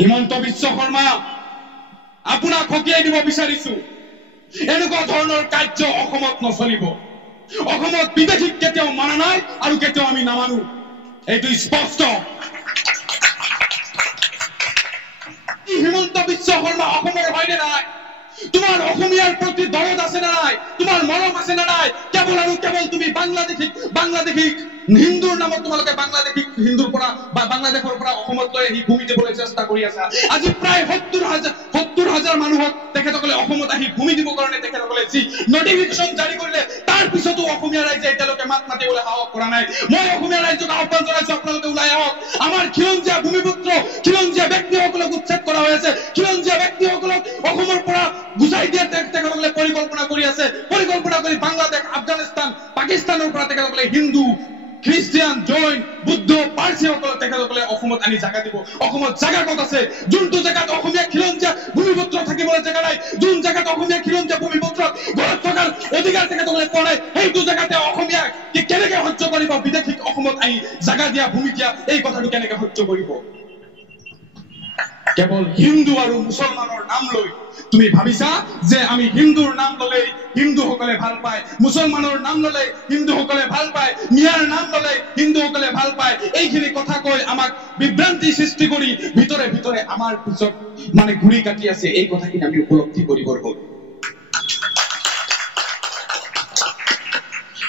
হিমন্ত বিশ্ব শৰ্মা আপোনাক সকীয়াই দিব বিচাৰিছো এনেকুৱা ধৰণৰ কাৰ্য অসমত নচলিব অসমত বিদেশীক কেতিয়াও মানা নাই আৰু কেতিয়াও আমি নামানো এইটো স্পষ্ট হিমন্ত বিশ্ব শৰ্মা অসমৰ হয়নে নাই তোমাৰ অসমীয়াৰ প্ৰতি দৰদ আছে না নাই তোমাৰ মৰম আছে না নাই কেৱল আৰু কেৱল তুমি বাংলাদেশী হিন্দুৰ নামত তোমালোকে বাংলাদেশী হিন্দুৰ পৰা বা বাংলাদেশৰ পৰা অসমত লৈ আহি ভূমি দিবলৈ চেষ্টা কৰি আছা আজি প্ৰায় ৭০,০০০ মানুহক তেখেতসকলে অসমত আহি ভূমি দিবৰ কাৰণে তেখেতসকলে যি নটিফিকেশ্যন জাৰি কৰিলে তাৰ পিছতো অসমীয়া ৰাইজে এতিয়ালৈকে মাত মাতিবলৈ সাহস কৰা নাই মই অসমীয়া ৰাইজক আহ্বান জনাইছো আপোনালোকে ওলাই আহক আমাৰ খিলঞ্জীয়া ভূমিপুত্ৰ খিলঞ্জীয়া ব্যক্তিসকলক উচ্ছেদ কৰা হৈ আছে খিলঞ্জীয়া ব্যক্তিসকলক অসমৰ পৰা গুচাই দিয়া তেখেতসকলে পৰিকল্পনা কৰি আছে পৰিকল্পনা কৰি বাংলাদেশ আফগানিস্তান পাকিস্তানৰ পৰা তেখেতসকলে হিন্দু খ্ৰীষ্টিয়ান জৈন বুদ্ধ পাৰ্চীসকলক তেখেতসকলে অসমত আনি জাগা দিব অসমত জাগা ক'ত আছে যোনটো জাগাত অসমীয়া খিলঞ্জীয়া ভূমিপুত্ৰ থাকিবলৈ জাগা নাই যোন জাগাত অসমীয়া খিলঞ্জীয়া ভূমিপুত্ৰ ঘৰত থকাৰ অধিকাৰ তেখেতসকলে পোৱা নাই সেইটো জাগাতে অসমীয়া কেনেকে সহ্য কৰিব বিদেশীক অসমত আহি জাগা দিয়া ভূমি দিয়া এই কথাটো কেনেকে সহ্য কৰিব কেৱল হিন্দু আৰু মুছলমানৰ নাম লৈ তুমি ভাবিছা যে আমি হিন্দুৰ নাম ললে হিন্দুসকলে ভাল পায় মুছলমানৰ নাম ললে হিন্দুসকলে ভাল পায় মিয়াৰ নাম ললে হিন্দুসকলে ভাল পায় এইখিনি কথা কৈ আমাক বিভ্ৰান্তি সৃষ্টি কৰি ভিতৰে ভিতৰে আমাৰ পিছত মানে ঘুৰি কাটি আছে এই কথাখিনি আমি উপলব্ধি কৰিবৰ হ'ল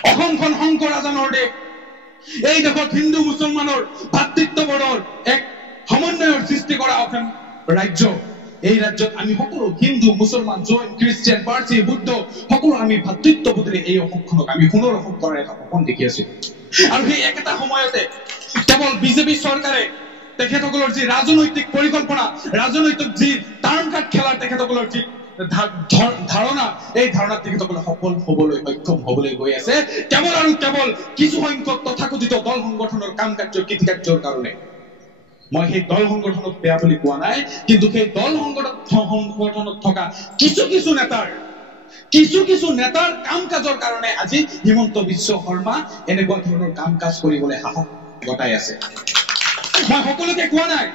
অসমখন শংকৰ ৰাজানৰ দেশ এই দেশত হিন্দু মুছলমানৰ ভাতৃত্ববোধৰ এক সমন্বয়ৰ সৃষ্টি কৰা অসম ৰাজ্য এই ৰাজ্যত আমি সকলো হিন্দু মুছলমান জৈন খ্ৰীষ্টিয়ান পাৰ্চী বুদ্ধ সকলো আমি ভাতৃত্ববোধেৰে এই অসমখনক আমি সোণৰ অসম কৰাৰ এটা সপোন দেখি আছো আৰু সেই একেটা সময়তে কেৱল বিজেপি চৰকাৰে তেখেতসকলৰ যি ৰাজনৈতিক পৰিকল্পনা ৰাজনৈতিক যি টাৰ্ম কাৰ্ড খেলাৰ তেখেতসকলৰ যি ধাৰণা এই ধাৰণাত তেখেতসকলে সফল হ'বলৈ সক্ষম হ'বলৈ গৈ আছে কেৱল আৰু কেৱল কিছু সংখ্যক তথাকথিত দল সংগঠনৰ কাম কাৰ্যৰ কৃতিকাৰ্যৰ কাৰণে মই সেই দল সংগঠনক বেয়া বুলি কোৱা নাই কিন্তু সেই দল সংগঠনত থকা কিছু নেতাৰ কাম কাজৰ কাৰণে আজি হিমন্ত বিশ্ব শৰ্মা এনেকুৱা ধৰণৰ কাম কাজ কৰিবলৈ সাহস গতাই আছে মই সকলোকে কোৱা নাই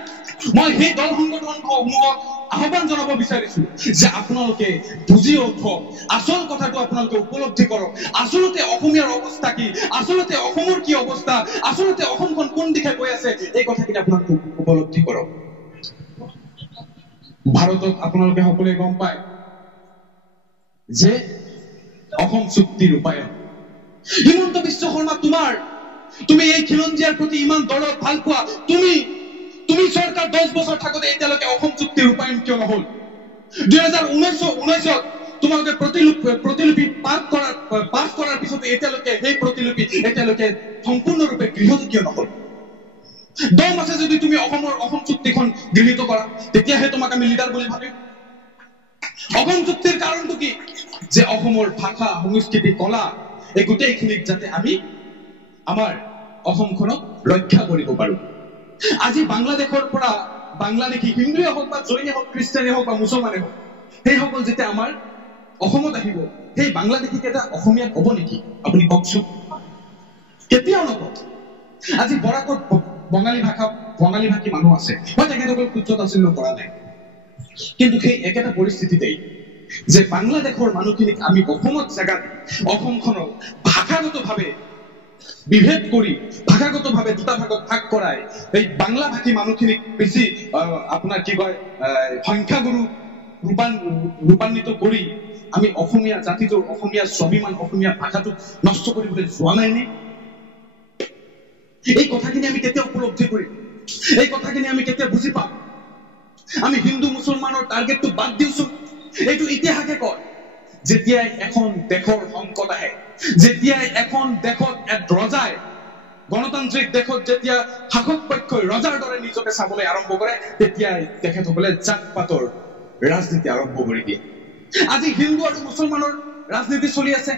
মই সেই দল সংগঠনসমূহক আহ্বান জনাব বিচাৰিছো যে আপোনালোকে বুজি উঠক আসল কথাটো আপোনালোকে উপলব্ধি কৰক আসলতে অসমীয়াৰ অৱস্থা কি আসলতে অসমৰ কি অৱস্থা আসলতে অসমখন কোন দিশে গৈ আছে এই কথাখিনি আপোনালোকে উপলব্ধি কৰক ভাৰতত আপোনালোকে সকলোৱে গম পায় যে অসম চুক্তি ৰূপায়ণ হিমন্ত বিশ্ব শৰ্মা তুমি এই খিলঞ্জীয়াৰ প্ৰতি ইমান দৰদ ভাল পোৱা তুমি সৰকাৰ 10 বছৰ থাকতে এতিয়ালৈকে অসম চুক্তি ৰূপায়ণ কিয় নহল 2019 তোমালোকে প্ৰতিলিপি পাছ কৰাৰ পিছত এতিয়ালৈকে সেই প্ৰতিলিপি এতিয়ালৈকে সম্পূৰ্ণৰূপে গৃহীত কিয় নহল দম আছে যদি তুমি অসম চুক্তিখন গৃহীত কৰা তেতিয়াহে তোমাক আমি লিডাৰ বুলি ভাবিম অসম চুক্তিৰ কাৰণটো কি যে অসমৰ ভাষা সংস্কৃতি কলা এই গোটেইখিনিক যাতে আমি আমাৰ অসমখনক ৰক্ষা কৰিব পাৰো আজি বাংলাদেশৰ পৰা বাংলাদেশী হিন্দুৱে হওক বা জৈনে হওক খ্ৰীষ্টানে হওক বা মুছলমানে হওক সেই সকল যেতিয়া আমাৰ অসমত আহিব সেই বাংলাদেশী কেইটা অসমীয়া ক'ব নেকি আপুনি কওকচোন কেতিয়াও নকয় আজি বৰাকত বঙালী ভাষী মানুহ আছে মই তেখেতসকলক তুচ্ছ তাচ্ছিল্য কৰা নাই কিন্তু সেই একেটা পৰিস্থিতিতেই যে বাংলাদেশৰ মানুহখিনিক আমি অসমত জাগাত অসমখনক ভাষাগতভাৱে বিভেদ কৰি ভাষাগতভাৱে দুটা ভাগত ভাগ কৰাই এই বাংলা ভাষী মানুহখিনিক বেছি আপোনাৰ কি কয় সংখ্যাগুৰু ৰূপান্বিত কৰি আমি অসমীয়া জাতিটোৰ অসমীয়া স্বাভিমান অসমীয়া ভাষাটোক নষ্ট কৰিবলৈ যোৱা নাই নে এই কথাখিনি আমি কেতিয়া উপলব্ধি কৰিম এই কথাখিনি আমি কেতিয়া বুজি পাম আমি হিন্দু মুছলমানৰ টাৰ্গেটটো বাদ দিওঁচোন এইটো ইতিহাসে কয় যেতিয়াই এখন দেশৰ সংকট আহে যেতিয়াই এখন দেশত এক ৰজাই গণতান্ত্ৰিক দেশত যেতিয়া শাসক পক্ষই ৰজাৰ দৰে নিজকে চাবলৈ আৰম্ভ কৰে তেতিয়াই তেখেতসকলে জাত পাতৰ ৰাজনীতি আৰম্ভ কৰি দিয়ে আজি হিন্দু আৰু মুছলমানৰ ৰাজনীতি চলি আছে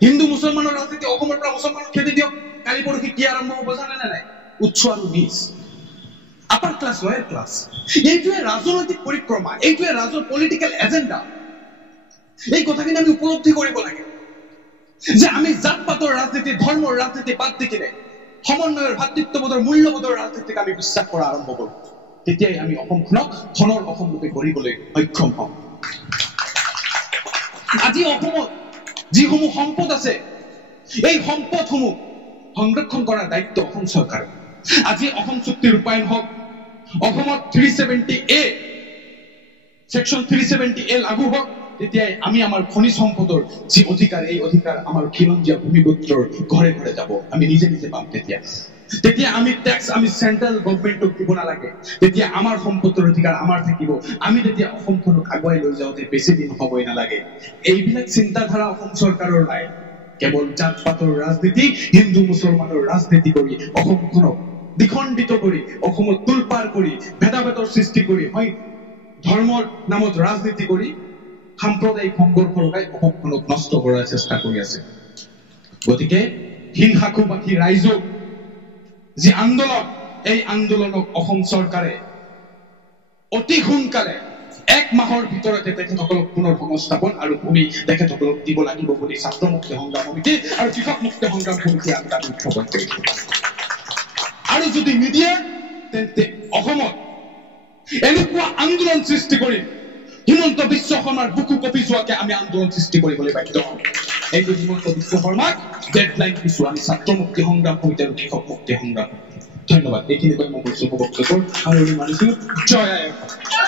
হিন্দু মুছলমানৰ ৰাজনীতি অসমৰ পৰা মুছলমানক খেদি দিয়ক কালি পৰহি কি আৰম্ভ হ'ব জানে নাই উচ্চ আৰু নিচ আপাৰ ক্লাছ লয়াৰ ক্লাছ এইটোৱে ৰাজনৈতিক পৰিক্ৰমা এইটোৱে পলিটিকেল এজেণ্ডা এই কথাখিনি আমি উপলব্ধি কৰিব লাগে যে আমি জাত পাতৰ ৰাজনীতি ধৰ্মৰ ৰাজনীতি বাদ দি কিনে সমন্বয়ৰ ভাতৃত্ববোধৰ মূল্যবোধৰ ৰাজনীতিক আমি বিশ্বাস কৰা আৰম্ভ কৰোঁ তেতিয়াই আমি অসমখনক ধনৰ অসম ৰূপে গঢ়িবলৈ সক্ষম হম। আজি অসমত যিসমূহ সম্পদ আছে এই সম্পদসমূহ সংৰক্ষণ কৰাৰ দায়িত্ব অসম চৰকাৰ। আজি অসম চুক্তি ৰূপায়ণ হওক, অসমত 370A সেকশন 370A লাগু হওক, তেতিয়াই আমি আমাৰ খনিজ সম্পদৰ যি অধিকাৰ, এই অধিকাৰ আমাৰ খিলঞ্জীয়া ভূমিপুত্ৰৰ ঘৰে ঘৰে যাব, আমি নিজে নিজে পাম। তেতিয়া আমি টেক্স আমি চেন্ট্ৰেল গভৰ্ণমেণ্টক দিব নালাগে, তেতিয়া আমাৰ সম্পদৰ অধিকাৰ আমাৰ থাকিব। আমি তেতিয়া অসমখনক আগুৱাই লৈ যাওঁতে বেছি দিন সময় নালাগে। এইবিলাক চিন্তাধাৰা অসম চৰকাৰৰ নাই। কেৱল জাত পাতৰ ৰাজনীতি, হিন্দু মুছলমানৰ ৰাজনীতি কৰি অসমখনক দ্বিখণ্ডিত কৰি, অসমত তোলপাৰ কৰি, ভেদাভেদৰ সৃষ্টি কৰি, হয় ধৰ্মৰ নামত ৰাজনীতি কৰি সাম্প্ৰদায়িক সংঘৰ্ষ লগাই অসমখনক নষ্ট কৰাৰ চেষ্টা কৰি আছে। গতিকে হিংসাকুবাসী ৰাইজক যি আন্দোলন, এই আন্দোলনক অসম চৰকাৰে অতি সোনকালে 1 মাহৰ ভিতৰতে তেখেতসকলক পুনৰ সংস্থাপন আৰু ভূমি তেখেতসকলক দিব লাগিব বুলি ছাত্ৰ মুক্তি সংগ্ৰাম সমিতি আৰু কৃষক মুক্তি সংগ্ৰাম সমিতিয়ে আমি দাবী উত্থাপন কৰিছো। আৰু যদি নিদিয়ে তেন্তে অসমত এনেকুৱা আন্দোলন সৃষ্টি কৰি হিমন্ত বিশ্ব শৰ্মাৰ বুকু কপি যোৱাকে আমি আন্দোলন সৃষ্টি কৰিবলৈ বাধ্য হম। এইটো হিমন্ত বিশ্ব শৰ্মাক ডেডলাইন দিছো আমি ছাত্ৰ মুক্তি সংগ্ৰাম সমিতি আৰু কৃষক মুক্তি সংগ্ৰাম। ধন্যবাদ। এইখিনি কৈ মই বক্তব্য সামৰণি মাৰিছো। জয় আই অসম।